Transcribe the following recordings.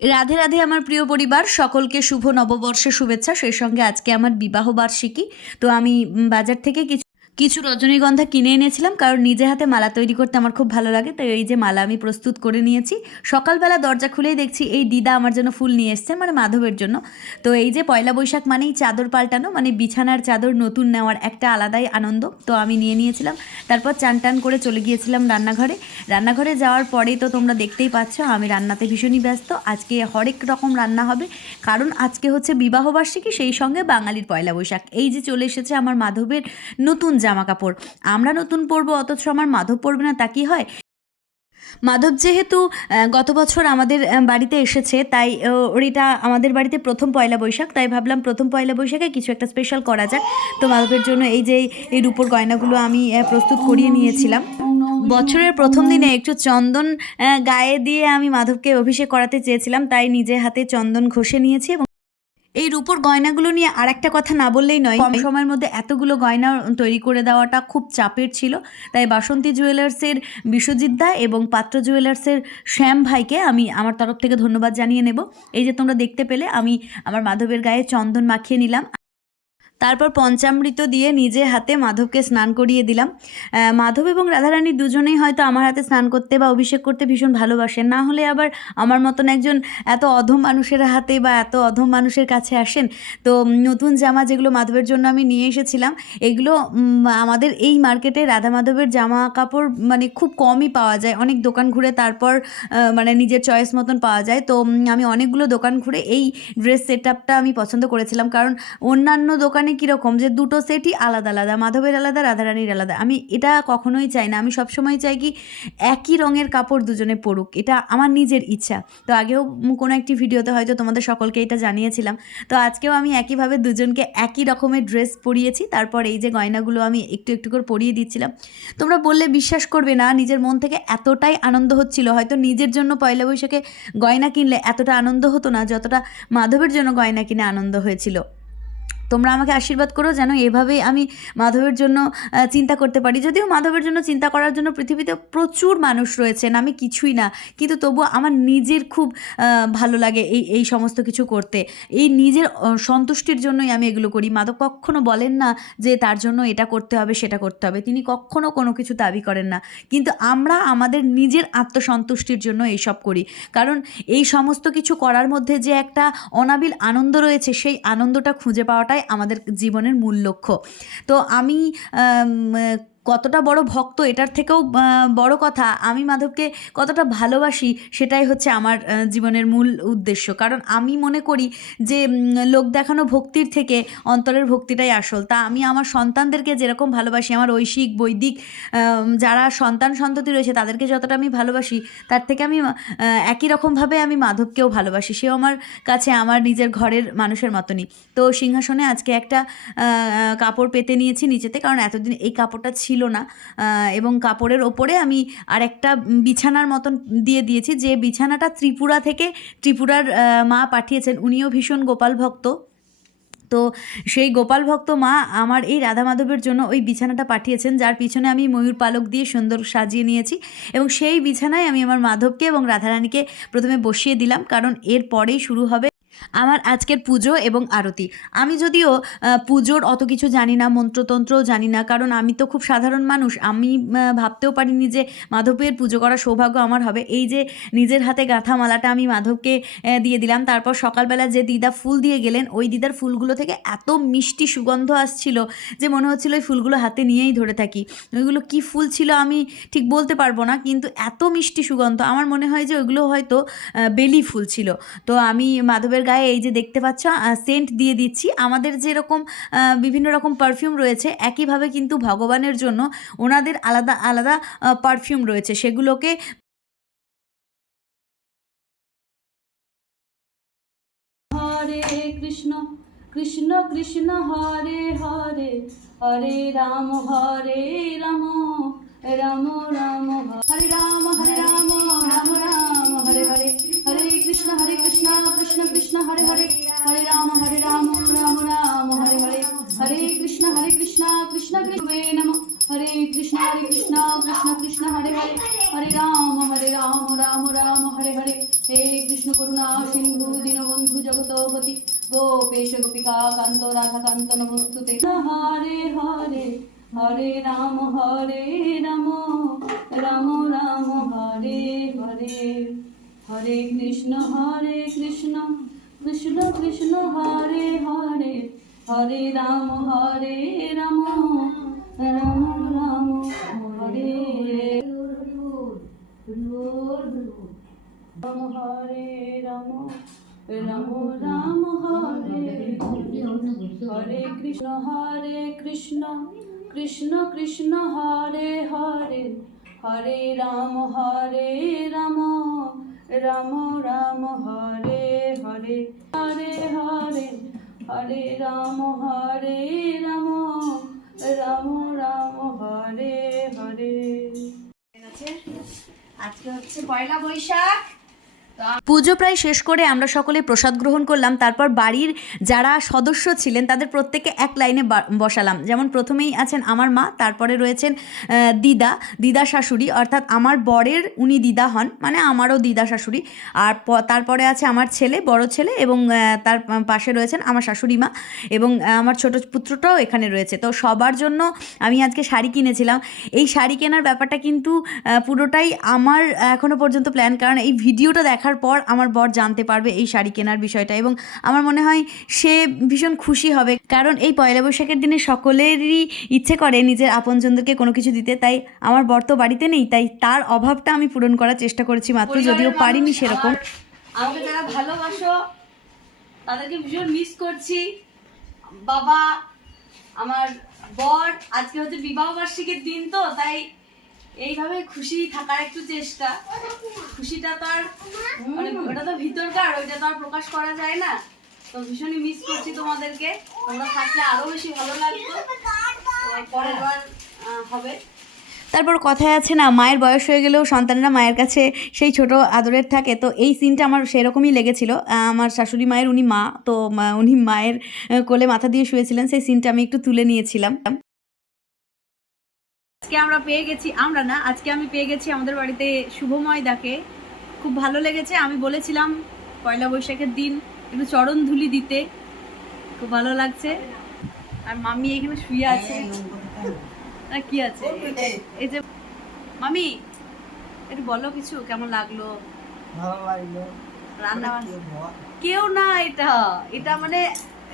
রাধে রাধে আমার প্রিয় পরিবার, সকলকে শুভ নববর্ষের শুভেচ্ছা। সেই সঙ্গে আজকে আমার বিবাহ বার্ষিকী তো আমি বাজার থেকে কিছু কিছু রজনীগন্ধা কিনে এনেছিলাম, কারণ নিজে হাতে মালা তৈরি করতে আমার খুব ভালো লাগে তো এই যে মালা আমি প্রস্তুত করে নিয়েছি। সকালবেলা দরজা খুলেই দেখছি এই দিদা আমার জন্য ফুল নিয়ে এসছে মানে মাধবের জন্য। তো এই যে পয়লা বৈশাখ মানেই চাদর পাল্টানো মানে বিছানার চাদর নতুন নেওয়ার একটা আলাদাই আনন্দ। তো আমি নিয়ে নিয়েছিলাম, তারপর চান টান করে চলে গিয়েছিলাম রান্নাঘরে। রান্নাঘরে যাওয়ার পরেই তো তোমরা দেখতেই পাচ্ছ, আমি রান্নাতে ভীষণই ব্যস্ত, আজকে হরেক রকম রান্না হবে, কারণ আজকে হচ্ছে বিবাহবার্ষিকী, সেই সঙ্গে বাঙালির পয়লা বৈশাখ। এই যে চলে এসেছে আমার মাধবের নতুন জামা। কাপড়। আমরা নতুন পরবো, অথচ আমার মাধব পরবে না, তা কি হয়? মাধব যেহেতু গত বছর আমাদের বাড়িতে এসেছে, তাই এটা আমাদের বাড়িতে প্রথম পয়লা বৈশাখ, তাই ভাবলাম প্রথম পয়লা বৈশাখে কিছু একটা স্পেশাল করা যাক। তো মাধবের জন্য এই যে, এই রূপোর গয়নাগুলো আমি প্রস্তুত করিয়ে নিয়েছিলাম। বছরের প্রথম দিনে একটু চন্দন গায়ে দিয়ে আমি মাধবকে অভিষেক করাতে চেয়েছিলাম, তাই নিজে হাতে চন্দন ঘষে নিয়েছি এবং এই রূপোর গয়নাগুলো নিয়ে আর একটা কথা না বললেই নয়, কম সময়ের মধ্যে এতগুলো গয়না তৈরি করে দেওয়াটা খুব চাপের ছিল। তাই বাসন্তী জুয়েলার্সের বিশ্বজিৎ দা এবং পাত্র জুয়েলার্সের শ্যাম ভাইকে আমি আমার তরফ থেকে ধন্যবাদ জানিয়ে নেব। এই যে তোমরা দেখতে পেলে, আমি আমার মাধবের গায়ে চন্দন মাখিয়ে নিলাম। তারপর পঞ্চামৃত দিয়ে নিজে হাতে মাধবকে স্নান করিয়ে দিলাম। মাধব এবং রাধারানী দুজনেই হয়তো আমার হাতে স্নান করতে বা অভিষেক করতে ভীষণ ভালোবাসেন। না হলে আবার আমার মতন একজন এত অধম মানুষের হাতে বা এত অধম মানুষের কাছে আসেন। তো নতুন জামা যেগুলো মাধবের জন্য আমি নিয়ে এসেছিলাম, এগুলো আমাদের এই মার্কেটে রাধা মাধবের জামা কাপড় মানে খুব কমই পাওয়া যায়। অনেক দোকান ঘুরে তারপর মানে নিজের চয়েস মতন পাওয়া যায়। তো আমি অনেকগুলো দোকান ঘুরে এই ড্রেস সেট আপটা আমি পছন্দ করেছিলাম। কারণ অন্যান্য দোকানে কীরকম যে দুটো সেটই আলাদা আলাদা, মাধবের আলাদা, রাধারানীর আলাদা। আমি এটা কখনোই চাই না। আমি সবসময় চাই কি একই রঙের কাপড় দুজনে পরুক। এটা আমার নিজের ইচ্ছা। তো আগেও কোনো একটি ভিডিওতে হয়তো তোমাদের সকলকে এটা জানিয়েছিলাম। তো আজকেও আমি একইভাবে দুজনকে একই রকমের ড্রেস পরিয়েছি। তারপর এই যে গয়নাগুলো আমি একটু একটু করে পরিয়ে দিচ্ছিলাম। তোমরা বললে বিশ্বাস করবে না, নিজের মন থেকে এতটাই আনন্দ হচ্ছিল। হয়তো নিজের জন্য পয়লা বৈশাখে গয়না কিনলে এতটা আনন্দ হতো না, যতটা মাধবের জন্য গয়না কিনে আনন্দ হয়েছিল। তোমরা আমাকে আশীর্বাদ করো যেন এভাবেই আমি মাধবের জন্য চিন্তা করতে পারি। যদিও মাধবের জন্য চিন্তা করার জন্য পৃথিবীতে প্রচুর মানুষ রয়েছেন, আমি কিছুই না। কিন্তু তবু আমার নিজের খুব ভালো লাগে এই এই সমস্ত কিছু করতে। এই নিজের সন্তুষ্টির জন্যই আমি এগুলো করি। মাধব কখনো বলেন না যে তার জন্য এটা করতে হবে, সেটা করতে হবে। তিনি কখনো কোনো কিছু দাবি করেন না। কিন্তু আমরা আমাদের নিজের আত্মসন্তুষ্টির জন্য এইসব করি। কারণ এই সমস্ত কিছু করার মধ্যে যে একটা অনাবিল আনন্দ রয়েছে, সেই আনন্দটা খুঁজে পাওয়াটাই আমাদের জীবনের মূল লক্ষ্য। তো আমি কতটা বড় ভক্ত এটার থেকেও বড় কথা। আমি মাধবকে কতটা ভালোবাসি সেটাই হচ্ছে আমার জীবনের মূল উদ্দেশ্য। কারণ আমি মনে করি যে লোক দেখানো ভক্তির থেকে অন্তরের ভক্তিটাই আসল। তা আমি আমার সন্তানদেরকে যেরকম ভালোবাসি, আমার ঐশিক, বৈদিক যারা সন্তান সন্ততি রয়েছে, তাদেরকে যতটা আমি ভালোবাসি, তার থেকে আমি একই রকমভাবে আমি মাধবকেও ভালোবাসি। সেও আমার কাছে আমার নিজের ঘরের মানুষের মতনই। তো সিংহাসনে আজকে একটা কাপড় পেতে নিয়েছি নিচেতে, কারণ এতদিন এই কাপড়টা ছিল না। এবং কাপড়ের ওপরে আমি আর একটা বিছানার মতন দিয়ে দিয়েছি, যে বিছানাটা ত্রিপুরা থেকে ত্রিপুরার মা পাঠিয়েছেন। উনিও ভীষণ গোপাল ভক্ত। তো সেই গোপাল ভক্ত মা আমার এই রাধা মাধবের জন্য ওই বিছানাটা পাঠিয়েছেন, যার পিছনে আমি ময়ূর পালক দিয়ে সুন্দর সাজিয়ে নিয়েছি। এবং সেই বিছানায় আমি আমার মাধবকে এবং রাধারানীকে প্রথমে বসিয়ে দিলাম, কারণ এর পরেই শুরু হবে আমার আজকের পুজো এবং আরতি। আমি যদিও পুজোর অত কিছু জানি না, মন্ত্রতন্ত্রও জানি না, কারণ আমি তো খুব সাধারণ মানুষ। আমি ভাবতেও পারিনি যে মাধবের পুজো করার সৌভাগ্য আমার হবে। এই যে নিজের হাতে গাঁথা মালাটা আমি মাধবকে দিয়ে দিলাম, তারপর সকালবেলা যে দিদা ফুল দিয়ে গেলেন, ওই দিদার ফুলগুলো থেকে এত মিষ্টি সুগন্ধ আসছিল যে মনে হচ্ছিল ওই ফুলগুলো হাতে নিয়েই ধরে থাকি। ওইগুলো কি ফুল ছিল আমি ঠিক বলতে পারব না, কিন্তু এত মিষ্টি সুগন্ধ, আমার মনে হয় যে ওইগুলো হয়তো বেলি ফুল ছিল। তো আমি মাধবের গায়ে এই যে দেখতে পাচ্ছ সেন্ট দিয়ে দিচ্ছি। আমাদের যেরকম বিভিন্ন রকম পারফিউম রয়েছে, একইভাবে কিন্তু ভগবানের জন্য ওনাদের আলাদা আলাদা পারফিউম রয়েছে। সেগুলোকে কৃষ্ণ কৃষ্ণ কৃষ্ণ হরে হরে হরে রাম হরে রাম রাম রাম, হরে রাম জগতপতি গোপেশ গোপিকা কান্ত রাধা কান্ত নমস্তুতে হরে হরে হরে রাম হরে রাম রাম রাম হরে হরে হরে কৃষ্ণ হরে কৃষ্ণ কৃষ্ণ কৃষ্ণ হরে হরে হরে রাম হরে রাম রাম রাম হরে রাম হরে রাম রাম রাম হরে হরে কৃষ্ণ হরে কৃষ্ণ কৃষ্ণ কৃষ্ণ, হরে হরে হরে রাম হরে রাম রাম রাম হরে হরে হরে হরে হরে রাম হরে রাম রাম রাম হরে হরে। আজকে হচ্ছে পয়লা বৈশাখ। পুজো প্রায় শেষ করে আমরা সকলে প্রসাদ গ্রহণ করলাম। তারপর বাড়ির যারা সদস্য ছিলেন, তাদের প্রত্যেকে এক লাইনে বসালাম। যেমন প্রথমেই আছেন আমার মা, তারপরে রয়েছেন দিদা দিদা শাশুড়ি, অর্থাৎ আমার বরের উনি দিদা হন মানে আমারও দিদা শাশুড়ি। আর তারপরে আছে আমার ছেলে, বড় ছেলে, এবং তার পাশে রয়েছেন আমার শাশুড়ি মা, এবং আমার ছোট পুত্রটাও এখানে রয়েছে। তো সবার জন্য আমি আজকে শাড়ি কিনেছিলাম। এই শাড়ি কেনার ব্যাপারটা কিন্তু পুরোটাই আমার এখনও পর্যন্ত প্ল্যান কারণ এই ভিডিওটা দেখার পর আমার বর জানতে পারবে এই শাড়ি কেনার বিষয়টা এবং আমার মনে হয় সে ভীষণ খুশি হবে। কারণ এই পয়লা বৈশাখের দিনে সকলেরই ইচ্ছে করে নিজের আপনজনদেরকে কোনো কিছু দিতে। তাই আমার বর তো বাড়িতে নেই তাই তার অভাবটা আমি পূরণ করার চেষ্টা করেছি মাত্র যদিও পারিনি সেরকম। আমাকে যারা ভালোবাসো তাদেরকে ভীষণ মিস করছি। বাবা আমার বর আজকে হচ্ছে বিবাহ বার্ষিকীর দিন তো তাই এইভাবে খুশি থাকার একটু চেষ্টা। খুশিটা তো আর মানে ওটা তো ভিতরকার ওইটা তো আর প্রকাশ করা যায় না। তো ভীষণই মিস করছি তোমাদেরকে। তোমরা থাকলে আরও বেশি ভালো লাগতো পরের বার হবে। তারপর কথায় আছে না মায়ের বয়স হয়ে গেলেও সন্তানরা মায়ের কাছে সেই ছোট আদরের থাকে। তো এই সিনটা আমার সেরকমই লেগেছিল। আমার শাশুড়ি মায়ের উনি মা। তো মা- উনি মায়ের কোলে মাথা দিয়ে শুয়েছিলেন। সেই সিনটা আমি একটু তুলে নিয়েছিলাম। আজকে আমরা পেয়ে গেছি আমরা না আজকে আমি পেয়ে গেছি আমাদের বাড়িতে শুভময় দাকে। খুব ভালো লেগেছে আমি বলেছিলাম পয়লা বৈশাখের দিন একটু চরণ ধুলি দিতে। খুব ভালো লাগছে। আর মামি এখানে শুয়ে আছে। আর কি আছে? এই যে মামি একটু বলো কিছু কেমন লাগল? ভালো লাগল। রান্না কেউ কেউ না এটা এটা মানে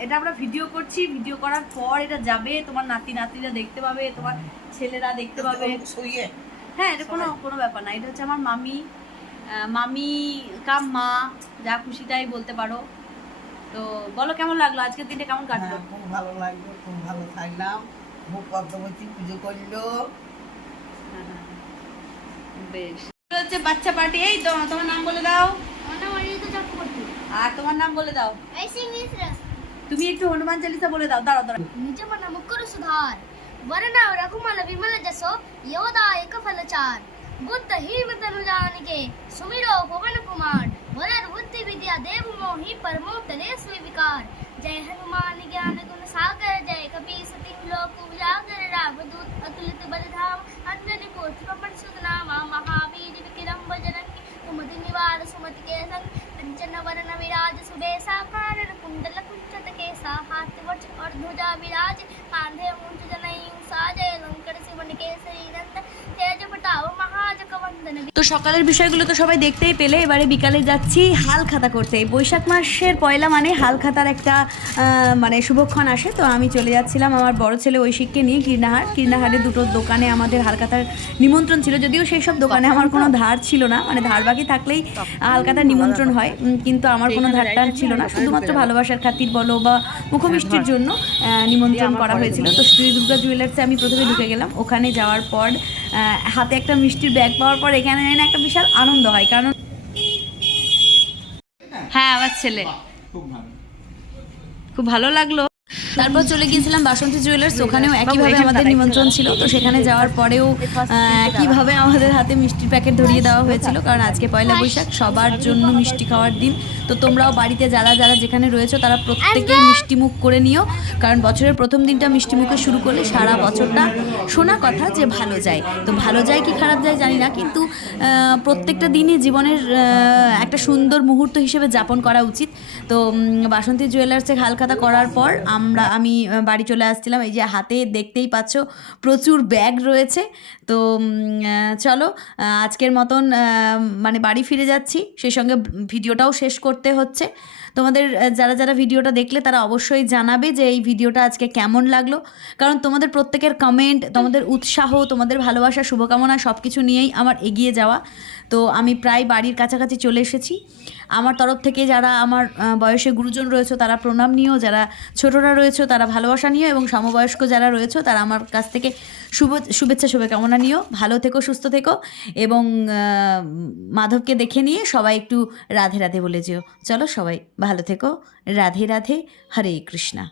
এটা আমরা ভিডিও করছি ভিডিও করার পর এটা যাবে তোমার নাতি নাতিরা দেখতে পাবে তোমার ছেলেরা দেখতে পাবে। শুয়ে হ্যাঁ এটা কোনো কোনো ব্যাপার না এটা হচ্ছে আমার মামি মামি কাম মা যা খুশি তাই বলতে পারো। তো বলো কেমন লাগল? আজকের দিনটা কেমন কাটলো? হ্যাঁ, খুব ভালো লাগল খুব ভালো থাকলাম খুব পদ্মবতী পুজো করল। হ্যাঁ। বেশ। হচ্ছে বাচ্চা পার্টি এই তোমার নাম বলে দাও। আর তোমার নাম বলে দাও। তুমি একটু হনুমান চালিসা বলে দাও দাঁড়াও দাঁড়াও निजमन मुकुर सुधार वरण रघुमल विमल जसो योदायक फलचार बुद्ध हिम तनु जानिके सुमिरो पवन कुमार वरर बुद्धि विद्या देव मोहि परमो तरेस विकार जय हनुमान ज्ञान गुण सागर जय कपी सती लोक उजागर राम दूत अतुलित बलधाम अंजनी पुत्र पवन सुत नामा महावीर विक्रम बजरंगी कुमति निवार सुमति के संग कंचन वरण विराज सुबेसा कानन कुंडल कुंचत केसा हाथ భుజా విరాజ్ కాంధే ఉంచుజనయుం సాజయలం కడసి వనికేసరీనంద తేజ పటావ మహాజక వందన তো সকালের বিষয়গুলো তো সবাই দেখতেই পেলে। এবারে বিকালে যাচ্ছি হাল খাতা করতে বৈশাখ মাসের পয়লা মানে হাল খাতার একটা মানে শুভক্ষণ আসে। তো আমি চলে যাচ্ছিলাম আমার বড় ছেলে ঐশিককে নিয়ে কীর্ণাহার কীর্ণাহারের দুটো দোকানে আমাদের হালকাতার নিমন্ত্রণ ছিল। যদিও সেই সব দোকানে আমার কোনো ধার ছিল না। মানে ধার বাকি থাকলেই হাল খাতার নিমন্ত্রণ হয়। কিন্তু আমার কোনো ধার টার ছিল না। শুধুমাত্র ভালোবাসার খাতির বলো বা মুখমিষ্টির জন্য নিমন্ত্রণ করা হয়েছিল। তো শ্রী দুর্গা জুয়েলার্সে আমি প্রথমে ঢুকে গেলাম। ওখানে যাওয়ার পর হাতে একটা মিষ্টির ব্যাগ পাওয়ার পর এখানে এনে একটা বিশাল আনন্দ হয় কারণ হ্যাঁ আমার ছেলে। খুব ভালো। খুব ভালো লাগল। তারপর চলে গিয়েছিলাম বাসন্তী জুয়েলার্স ওখানেও একইভাবে আমাদের নিমন্ত্রণ ছিল। তো সেখানে যাওয়ার পরেও একইভাবে আমাদের হাতে মিষ্টির প্যাকেট ধরিয়ে দেওয়া হয়েছিল কারণ আজকে পয়লা বৈশাখ সবার জন্য মিষ্টি খাওয়ার দিন। তো তোমরাও বাড়িতে যারা যারা যেখানে রয়েছো তারা প্রত্যেকেই মিষ্টি মুখ করে নিও কারণ বছরের প্রথম দিনটা মিষ্টি মুখে শুরু করলে সারা বছরটা শোনা কথা যে ভালো যায়। তো ভালো যায় কি খারাপ যায় জানি না কিন্তু প্রত্যেকটা দিনই জীবনের একটা সুন্দর মুহূর্ত হিসেবে যাপন করা উচিত। তো বাসন্তী জুয়েলার্সে হালখাতা করার পর আমরা আমি বাড়ি চলে আসছিলাম। এই যে হাতে দেখতেই পাচ্ছ প্রচুর ব্যাগ রয়েছে। তো চলো আজকের মতন মানে বাড়ি ফিরে যাচ্ছি। সেই সঙ্গে ভিডিওটাও শেষ করতে হচ্ছে। তোমাদের যারা যারা ভিডিওটা দেখলে তারা অবশ্যই জানাবে যে এই ভিডিওটা আজকে কেমন লাগল। কারণ তোমাদের প্রত্যেকের কমেন্ট তোমাদের উৎসাহ, তোমাদের ভালোবাসা, শুভকামনা সব কিছু নিয়েই আমার এগিয়ে যাওয়া। তো আমি প্রায় বাড়ির কাছাকাছি চলে এসেছি। আমার তরফ থেকে যারা আমার বয়সে গুরুজন রয়েছে, তারা প্রণাম নিও। যারা ছোটরা রয়েছে, তারা ভালোবাসা নিও এবং সমবয়স্ক যারা রয়েছে, তারা আমার কাছ থেকে শুভ, শুভেচ্ছা, শুভকামনা নিও। ভালো থেকো, সুস্থ থেকো এবং মাধবকে দেখে নিয়ে সবাই একটু রাধে রাধে বলে যেও। চলো সবাই ভালো থেকো। রাধে রাধে, হরে কৃষ্ণা।